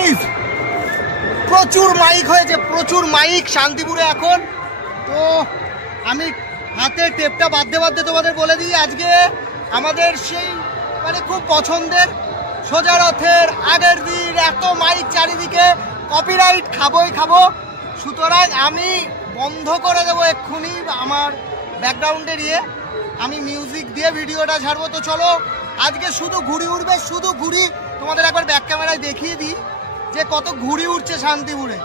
Guys, প্রচুর mic হয়েছে, প্রচুর মাইক শান্তিপুরে এখন। তো আমি হাতে টেপটা বাঁধতে বাঁধতে তোমাদের বলে দিই, আজকে আমাদের সেই মানে খুব পছন্দের সোজা রথের আগের দিন। এত মাইক চারিদিকে, কপিরাইট খাবোই খাবো। সুতরাং আমি বন্ধ করে দেবো এক্ষুনি আমার ব্যাকগ্রাউন্ডের আমি মিউজিক দিয়ে ভিডিওটা ছাড়বো। তো চলো, আজকে শুধু ঘুড়ি উড়বে, শুধু ঘুড়ি। তোমাদের একবার ব্যাক ক্যামেরায় দেখিয়ে দিই যে কত ঘুড়ি উঠছে শান্তিপুরে।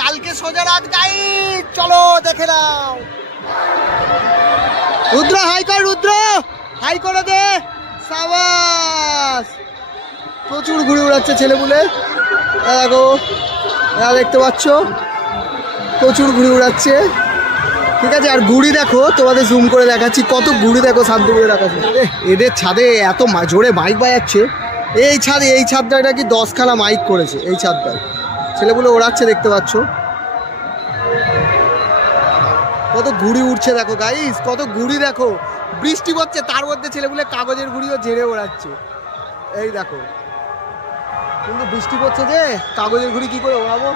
কালকে সোজা রাত গাইড, চলো দেখে নাও। রুদ্র হাই কর, রুদ্র হাই করে দে, সাবাস। প্রচুর ঘুড়ি উড়াচ্ছে ছেলেপুলে, দেখো দেখতে পাচ্ছ, প্রচুর ঘুড়ি উড়াচ্ছে। ঠিক আছে, আর ঘুড়ি দেখো, তোমাদের জুম করে দেখাচ্ছি কত ঘুড়ি দেখো শান্তিপুরে দেখাচ্ছি। এদের ছাদে এত জোরে মাইক বাজাচ্ছে। এই ছাদটায় নাকি 10খানা মাইক করেছে এই ছাদটায়, ছেলেগুলো ওড়াচ্ছে দেখতে পাচ্ছ। কত ঘুড়ি উঠছে দেখো গাইস, কত ঘুড়ি দেখো। বৃষ্টি পড়ছে, তার মধ্যে ছেলেগুলো কাগজের ঘুড়িও ঝেড়ে ওড়াচ্ছে। এই দেখো, কিন্তু বৃষ্টি পড়ছে যে কাগজের ঘুড়ি কি করে ওড়াবো,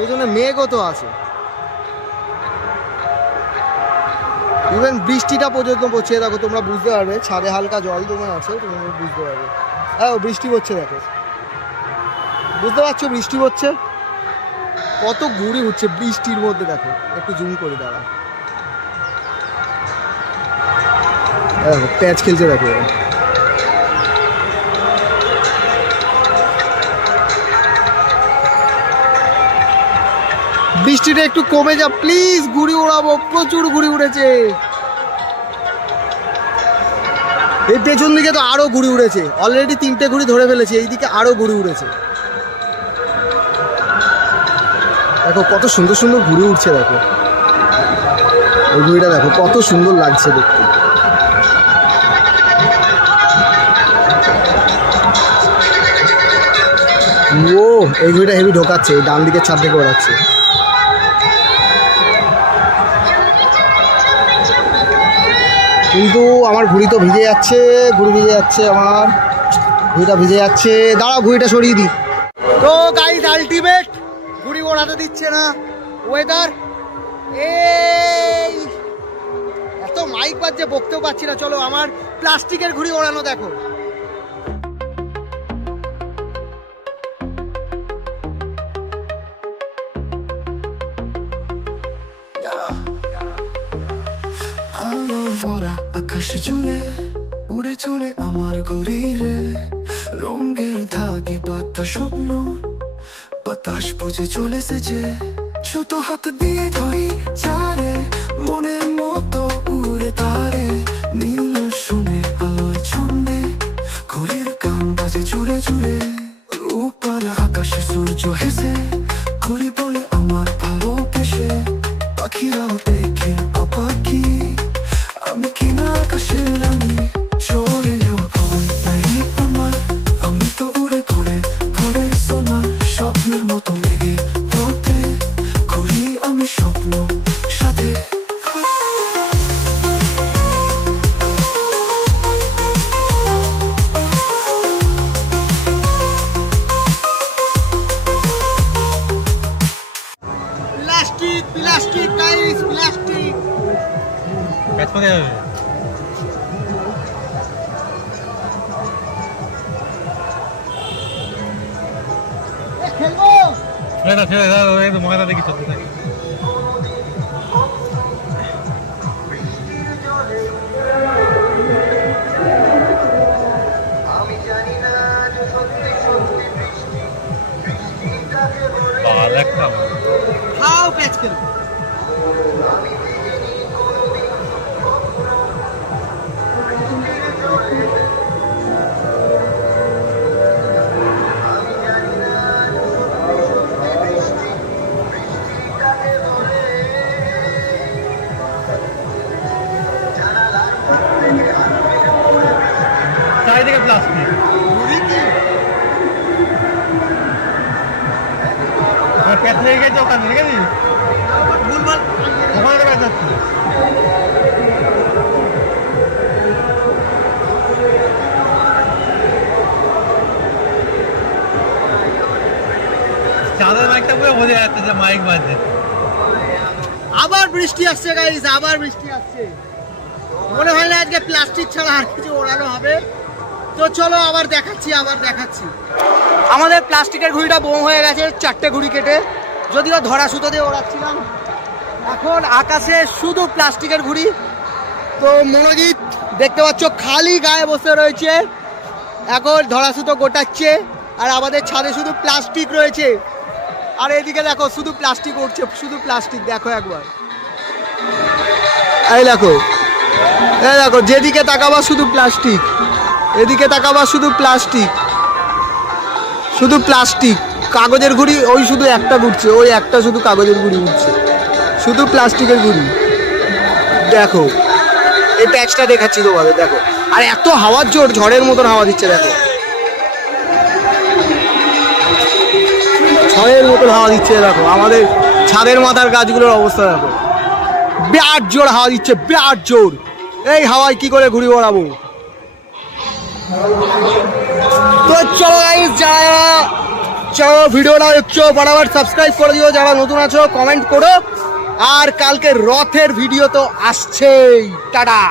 এই জন্য মেঘও তো আছে। ইভেন বৃষ্টিটা পর্যন্ত পড়ছে, দেখো তোমরা বুঝতে পারবে, ছাদে হালকা জল জমে আছে, তোমরা বুঝতে পারবে। হ্যাঁ, বৃষ্টি পড়ছে দেখো, বুঝতে পারছো বৃষ্টি পড়ছে। কত ঘুড়ি উঠছে বৃষ্টির মধ্যে, দেখো একটু জুম করে দাঁড়া। দেখো প্যাচ খেলছে দেখো। বৃষ্টিটা একটু কমে যা প্লিজ, ঘুড়ি ওড়াবো। প্রচুর ঘুড়ি উড়েছে, এই পেছন দিকে তো আরো ঘুড়ি উড়েছে। অলরেডি 3টে ঘুড়ি ধরে ফেলেছে, এইদিকে আরো ঘুড়ি উড়েছে। দেখো কত সুন্দর সুন্দর ঘুড়ি উঠছে, দেখো এই ঘুড়িটা দেখো কত সুন্দর লাগছে দেখতে। ও, এই ঘুড়িটা হেভি ঢোকাচ্ছে, ডান দিকের ছাদ থেকে ওড়াচ্ছে। কিন্তু আমার ঘুড়ি তো ভিজে যাচ্ছে, ঘুড়ি ভিজে যাচ্ছে, আমার ঘুড়িটা ভিজে যাচ্ছে। দাঁড়াও, ঘুড়িটা সরিয়ে দিই। তো গাইস, আলটিমেট ঘুড়ি ওড়াতে দিচ্ছে না ওয়েদার। এই এত মাইক বাজছে, বকতেও পাচ্ছি না। চলো আমার প্লাস্টিকের ঘুড়ি ওড়ানো দেখো। আকাশ জুড়ে উড়ে চলে আমার ঘুড়ি রে, রঙের ধাগে বাতা স্বপ্ন, বাতাস বুঝে চলেছে যে, ছোট হাত দিয়ে ধরি চারে, মনের মতো উড়ে তারে, নীল শুনে আলোয় ছন্দে, ঘুড়ির গান বাজে জুড়ে জুড়ে, উপর আকাশে সূর্য হেসে, ঘুড়ি বলে আমার ভালোবেসে, পাখিরাও দেখে পাখি, আমি কিনা আকাশের রানী, চলে যাওয়া ভয় তাই আমার, আমি তো উড়ে ঘুরে ঘুরে সোনা, স্বপ্নের মতো লেগে পথে ঘুরি আমি স্বপ্ন সাথে। প্লাস্টিক প্লাস্টিক গাইস, প্লাস্টিক কাজ করে যাবে। খেলবো ছেড়ে দাও, একদম ময়দা দেখি চলতে থাকে। খাও প্যাচ খেলবো। চারিদিকে প্লাস্টিক, প্যাচ হয়ে গেছে ওখানে, ঠিক আছে ভুলভাল ওখানে প্যাচ হচ্ছে। চাঁদের মাইকটা পুরো বোঝা যাচ্ছে যে মাইক বাজছে। আবার বৃষ্টি আসছে গাইস, আবার বৃষ্টি আসছে। মনে হয় না আজকে প্লাস্টিক ছাড়া আর কিছু ওড়ানো হবে। তো চলো আবার দেখাচ্ছি। আমাদের প্লাস্টিকের ঘুড়িটা বোম হয়ে গেছে, 4টে ঘুড়ি কেটে, যদিও ধরা সুতো দিয়ে ওড়াচ্ছিলাম। এখন আকাশে শুধু প্লাস্টিকের ঘুড়ি। তো মনোজিৎ দেখতে পাচ্ছ খালি গায়ে বসে রয়েছে, এখন ধরা সুতো গোটাচ্ছে। আর আমাদের ছাদে শুধু প্লাস্টিক রয়েছে। আর এদিকে দেখো শুধু প্লাস্টিক উঠছে, শুধু প্লাস্টিক। দেখো একবার, এই দেখো যেদিকে তাকাবা শুধু প্লাস্টিক, এদিকে তাকাবা শুধু প্লাস্টিক, শুধু প্লাস্টিক। কাগজের ঘুড়ি ওই শুধু একটা ঘুরছে, ওই একটা শুধু কাগজের ঘুড়ি উঠছে, শুধু প্লাস্টিকের ঘুড়ি। দেখো এই প্যাচটা দেখাচ্ছি তোমাদের, দেখো। আর এত হাওয়ার জোর, ঝড়ের মতন হাওয়া দিচ্ছে, দেখো ঝড়ের মতন হাওয়া দিচ্ছে। দেখো আমাদের ছাদের মাথার গাছগুলোর অবস্থা দেখো, বিরাট জোর হাওয়া দিচ্ছে, বিরাট জোর। এই হাওয়ায় কি করে ঘুড়ি ওড়াবো? তো চলো গাইস, চলো ভিডিওটা দেখছো বরাবর সাবস্ক্রাইব করে দিও, যারা নতুন আছো কমেন্ট করো। আর কালকে রথের ভিডিও তো আসছেই। টাটা।